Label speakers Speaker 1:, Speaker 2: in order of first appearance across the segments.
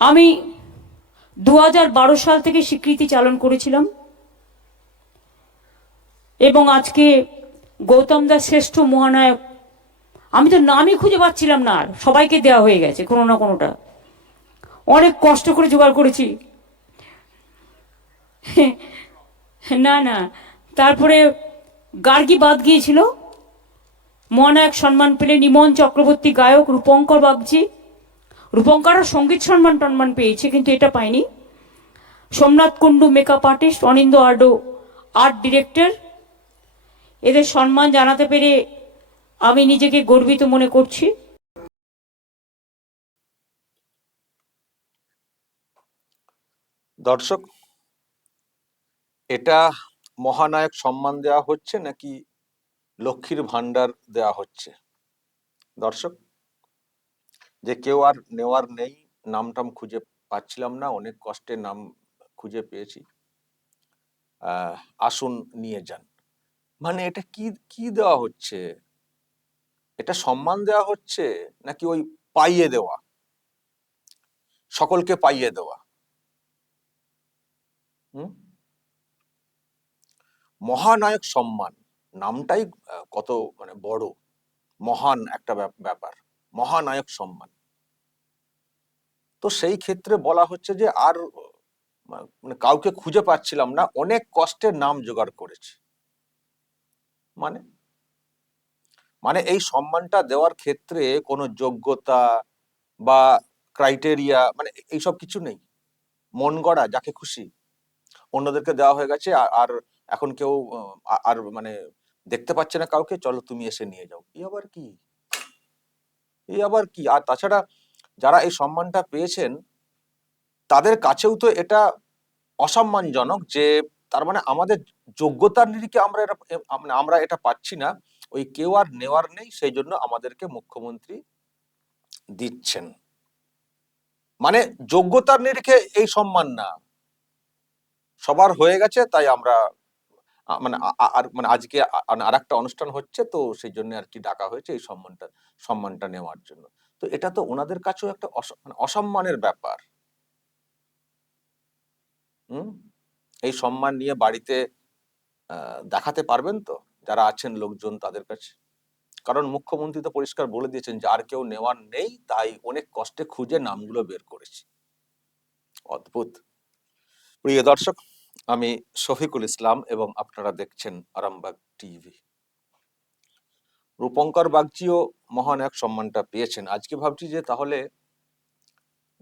Speaker 1: আমি দু বারো সাল থেকে স্বীকৃতি চালন করেছিলাম এবং আজকে গৌতম দাস শ্রেষ্ঠ মহানায়ক। আমি তো নামই খুঁজে পাচ্ছিলাম না, আর সবাইকে দেওয়া হয়ে গেছে কোনো না কোনোটা। অনেক কষ্ট করে জোগাড় করেছি। না না, তারপরে গার্গী বাদ গিয়েছিল। মহানায়ক সম্মান পেলে নিমন চক্রবর্তী গায়ক রূপঙ্কর বাগজি রূপঙ্করও সংগীত সম্মান টন্মান পেয়েছে, কিন্তু এটা পায়নি। সোমনাথ কুণ্ডু মেকআপ আর্টিস্ট অনিন্দ আর্ডো আর্ট ডিরেক্টর এদের সম্মান জানাতে পেরে আমি নিজেকে গর্বিত মনে করছি।
Speaker 2: দর্শক, এটা মহানায়ক সম্মান দেওয়া হচ্ছে নাকি লক্ষ্মীর ভান্ডার দেওয়া হচ্ছে? দর্শক যে কেউ আর নেওয়ার নেই, নামটাম খুঁজে পাচ্ছিলাম না, অনেক কষ্টে নাম খুঁজে পেয়েছি। আসুন নিয়ে যান। মানে এটা কি কি দেওয়া হচ্ছে? এটা সম্মান দেওয়া হচ্ছে, নাকি ওই পাইয়ে দেওয়া? সকলকে পাইয়ে দেওয়া। মহানায়ক সম্মান, নামটাই কত মানে বড়। মহান একটা ব্যাপ- ব্যাপার। মহানায়ক সম্মান। তো সেই ক্ষেত্রে বলা হচ্ছে যে আর মানে কাউকে খুঁজে পাচ্ছিলাম না, অনেক কষ্টের নাম জোগাড় করেছি। মানে? মানে এই সম্মানটা দেওয়ার ক্ষেত্রে কোনো যোগ্যতা বা ক্রাইটেরিয়া মানে এইসব কিছু নেই। মন গড়া, যাকে খুশি। অন্যদেরকে দেওয়া হয়ে গেছে আর- এখন কেউ আর মানে দেখতে পাচ্ছে না কাউকে, চলো তুমি এসে নিয়ে যাও। এই আবার কি? এই আবার কি? আর তাছাড়া যারা এই সম্মানটা পেয়েছেন, তাদের কাছেও তো এটা অসম্মানজনক যে তার মানে আমাদের যোগ্যতার নিরিখে আমরা এটা মানে আমরা এটা পাচ্ছি না। ওই কেউ আর নেওয়ার নেই, সেই জন্য আমাদেরকে মুখ্যমন্ত্রী দিচ্ছেন। মানে যোগ্যতার নিরিখে এই সম্মান না। সবার হয়ে গেছে, তাই আমরা মানে আর মানে আজকে আর একটা অনুষ্ঠান হচ্ছে, তো সেই জন্য আর কি ডাকা হয়েছে এই সম্মানটা সম্মানটা নেওয়ার জন্য। তো এটা তো ওনাদের কাছেও একটা মানে অসম্মানের ব্যাপার। হুম? এই সম্মান নিয়ে বাড়িতে দেখাতে পারবেন তো? যারা আছেন লোকজন তাদের কাছে। কারণ মুখ্যমন্ত্রী তো পরিষ্কার বলে দিয়েছেন যে, আর কেউ নেওয়ার নেই, তাই অনেক কষ্টে খুঁজে নামগুলো বের করেছি। অদ্ভুত। প্রিয় দর্শক, আমি শফিকুল ইসলাম এবং আপনারা দেখছেন আরামবাগ টিভি। রূপঙ্কর বাগচিও মহানায়ক সম্মানটা পেয়েছেন। আজকে ভাবছি যে তাহলে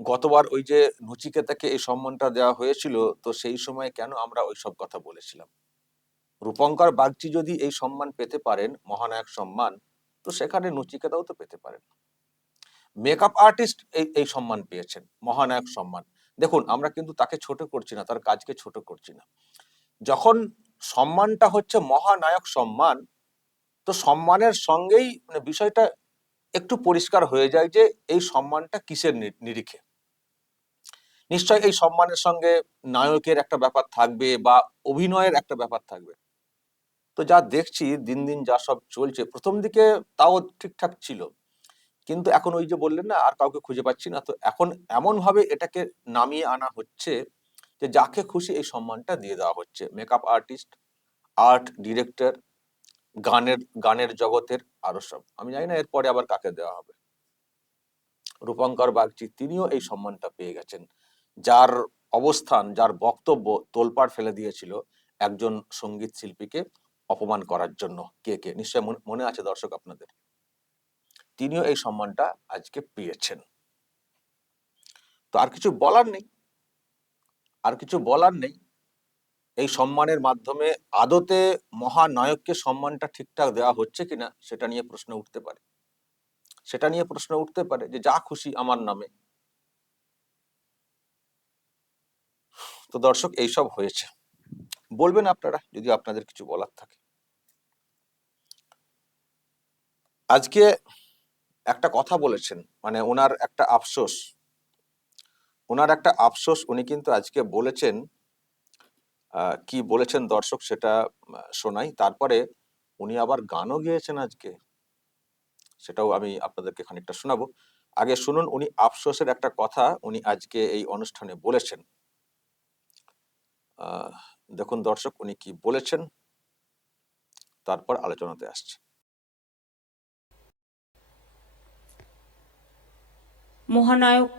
Speaker 2: গতবার ওই যে নচিকেতাকে এই সম্মানটা দেওয়া হয়েছিল, তো সেই সময় কেন আমরা ওই সব কথা বলেছিলাম? রূপঙ্কর বাগচি যদি এই সম্মান পেতে পারেন মহানায়ক সম্মান, তো সেখানে নচিকেতাও তো পেতে পারেন। মেকআপ আর্টিস্ট এই এই সম্মান পেয়েছেন মহানায়ক সম্মান। দেখুন, আমরা কিন্তু তাকে ছোট করছি না, তার কাজকে ছোট করছি না। যখন সম্মানটা হচ্ছে মহানায়ক সম্মান তো সম্মানের সঙ্গেই মানে বিষয়টা একটু পরিষ্কার হয়ে যায় যে এই সম্মানটা কিসের নিরিখে? নিশ্চয় এই সম্মানের সঙ্গে নায়কের একটা ব্যাপার থাকবে বা অভিনয়ের একটা ব্যাপার থাকবে। তো যা দেখছি দিন দিন যা সব চলছে, প্রথম দিকে তাও ঠিকঠাক ছিল। কিন্তু এখন ওই যে বললেন না, আর কাউকে খুঁজে পাচ্ছি না, তো এখন এমন ভাবে এটাকে নামিয়ে আনা হচ্ছে যে যাকে খুশি এই সম্মানটা দিয়ে দেওয়া হচ্ছে। মেকআপ আর্টিস্ট, আর্ট ডিরেক্টর গানের গানের জগতের আরও সব আমি জানি না এরপরে আবার কাকে দেওয়া হবে। রূপঙ্কর বাগচি, তিনিও এই সম্মানটা পেয়ে গেছেন। যার অবস্থান, যার বক্তব্য তোলপাড় ফেলে দিয়েছিল একজন সংগীত শিল্পীকে অপমান করার জন্য কে কে। নিশ্চয় মনে- আছে দর্শক আপনাদের? তিনিও এই সম্মানটা আজকে পেয়েছেন। তো আর কিছু বলার নেই। আর কিছু বলার নেই। এই সম্মানের মাধ্যমে আদতে মহানায়ককে সম্মানটা ঠিকঠাক দেওয়া হচ্ছে কিনা সেটা নিয়ে প্রশ্ন উঠতে পারে। সেটা নিয়ে প্রশ্ন উঠতে পারে যে, যা খুশি আমার নামে। তো দর্শক, এইসব হয়েছে। বলবেন আপনারা, যদি আপনাদের কিছু বলার থাকে। আজকে একটা কথা বলেছেন মানে ওনার একটা আফসোস। ওনার একটা আফসোস উনি কিন্তু আজকে বলেছেন কি বলেছেন দর্শক সেটা শোনাই। তারপরে উনি আবার গানও গেয়েছেন আজকে। সেটাও আমি আপনাদেরকে খানিকটা শোনাবো। আগে শুনুন, উনি আফসোসের একটা কথা উনি আজকে এই অনুষ্ঠানে বলেছেন। দেখুন দর্শক উনি কি বলেছেন, তারপর আলোচনাতে আসছে।
Speaker 1: মহানায়ক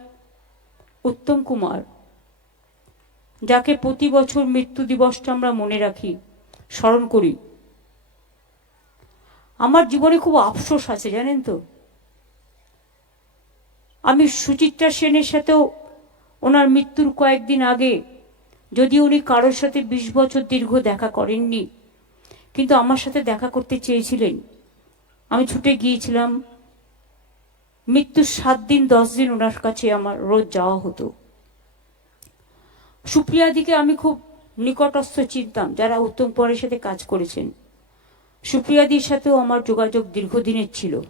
Speaker 1: উত্তম কুমার যাকে প্রতি বছর মৃত্যু দিবসটা আমরা মনে রাখি, স্মরণ করি। আমার জীবনে খুব আফসোস আছে, জানেন তো? আমি সুচিত্রা সেনের সাথেও ওনার মৃত্যুর কয়েকদিন আগে যদি উনি কারোর সাথে বিশ বছর দীর্ঘ দেখা করেননি, কিন্তু আমার সাথে দেখা করতে চেয়েছিলেন। আমি ছুটে গিয়েছিলাম। মৃত্যুর সাত দিন, দশ দিন ওনার কাছে আমার রোজ যাওয়া হতো। সুপ্রিয়াদিকে আমি খুব নিকটস্থ চিনতাম, যারা উত্তম কুমারের সাথে কাজ করেছেন। সুপ্রিয়াদির সাথেও আমার যোগাযোগ দীর্ঘদিনের ছিল।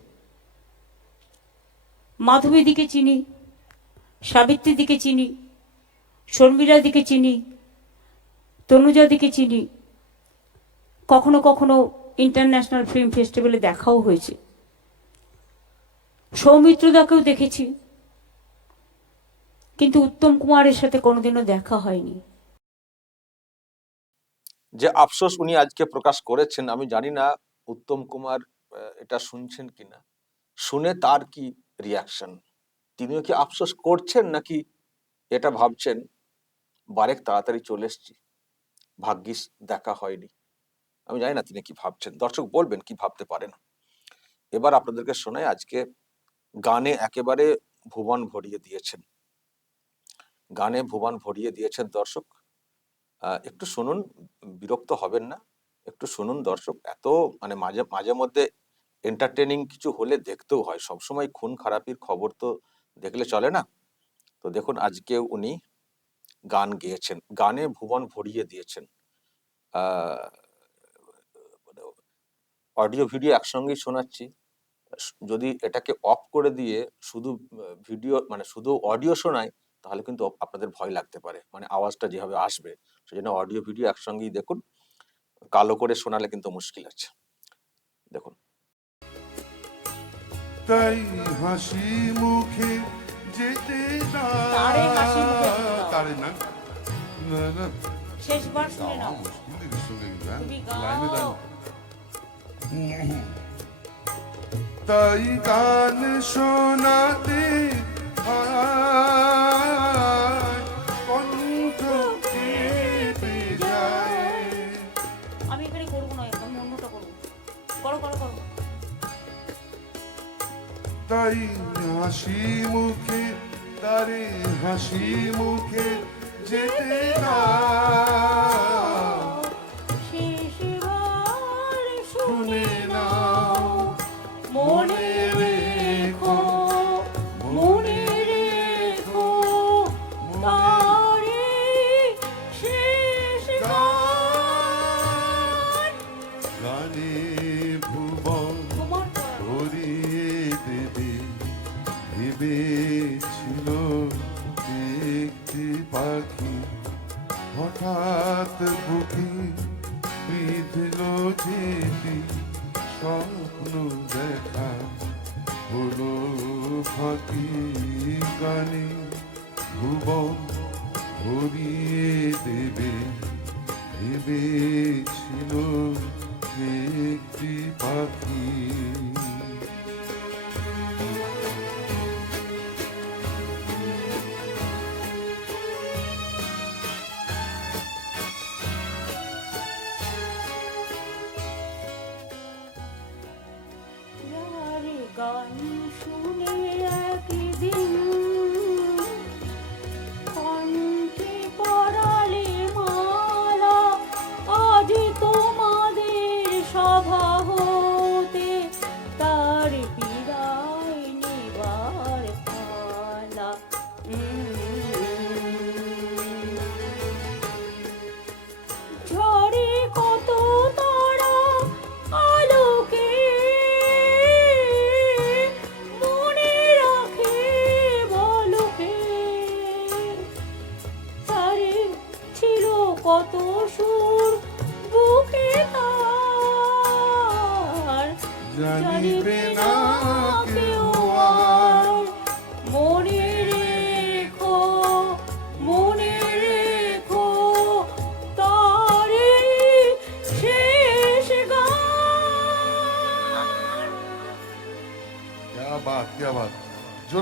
Speaker 1: মাধবীদিকে চিনি সাবিত্রী দিকে চিনি শর্মিলা দিকে চিনি তনুজা দিকে চিনি। কখনো কখনো ইন্টারন্যাশনাল ফিল্ম ফেস্টিভ্যালে দেখাও হয়েছে। সৌমিত্রদাকেও দেখেছি। কিন্তু উত্তম কুমারের সাথে কোনোদিনও দেখা হয়নি।
Speaker 2: যে আফসোস উনি আজকে প্রকাশ করেছেন, আমি জানি না উত্তম কুমার এটা শুনছেন কিনা। শুনে তার কি রিয়াকশন তিনিও কি আফসোস করছেন নাকি এটা ভাবছেন? বারেক তাড়াতাড়ি চলে এসছি। ভাগ্যিস দেখা হয়নি। আমি জানি না তিনি কি ভাবছেন। দর্শক বলবেন কি ভাবতে পারেন। এবার আপনাদেরকে শোনায় আজকে গানে একেবারে ভুবন ভরিয়ে দিয়েছেন। গানে ভুবন ভরিয়ে দিয়েছেন দর্শক। একটু শুনুন, বিরক্ত হবেন না। একটু শুনুন দর্শক, এত মানে মাঝে মাঝে মধ্যে এন্টারটেনিং কিছু হলে দেখতেও হয়। সবসময় খুন খারাপির খবর তো দেখলে চলে না? তো দেখুন, আজকে উনি গান গেয়েছেন, গানে ভুবন ভরিয়ে দিয়েছেন। অডিও ভিডিও একসঙ্গেই শোনাচ্ছি। যদি এটাকে অফ করে দিয়ে শুধু ভিডিও মানে শুধু অডিও শোনায় তাহলে কিন্তু আপনাদের ভয় লাগতে পারে। মানে আওয়াজটা যেভাবে আসবে সেজন্য অডিও ভিডিও একসঙ্গেই দেখুন। কালো করে শোনালে কিন্তু মুশকিল আছে। দেখুন।
Speaker 3: তাই হাসি মুখে যেতে
Speaker 1: তারে হাসি মুখে
Speaker 3: তারে না না না।
Speaker 1: শেষবার শুনে নাও।
Speaker 3: মুশকিল দিকে শুনে গেল হ্যাঁ? লাইনে তাই গান শোনাতে তাই হাসি মুখে তারে হাসি মুখে যেতে না স্বপ্ন দেখা হলো ফাঁকি গানে ভুবন ভরিয়ে দেবে ভেবেছিল একটি পাখি।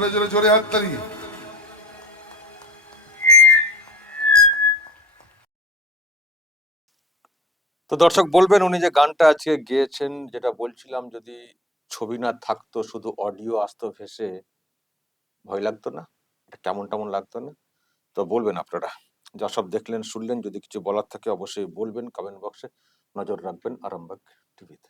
Speaker 3: জোরে জোরে জোরে হাততালি
Speaker 2: তো দর্শক বলবেন উনি যে গানটা আজকে গেয়েছেন, যেটা বলছিলাম যদি ছবি না থাকতো, শুধু অডিও আসতো ভেসে, ভয় লাগতো না? এটা কেমন কেমন লাগতো না? তো বলবেন আপনারা। যা সব দেখলেন, শুনলেন, যদি কিছু বলার থাকে অবশ্যই বলবেন কমেন্ট বক্সে নজর রাখবেন, আরামবাগ টিভিতে।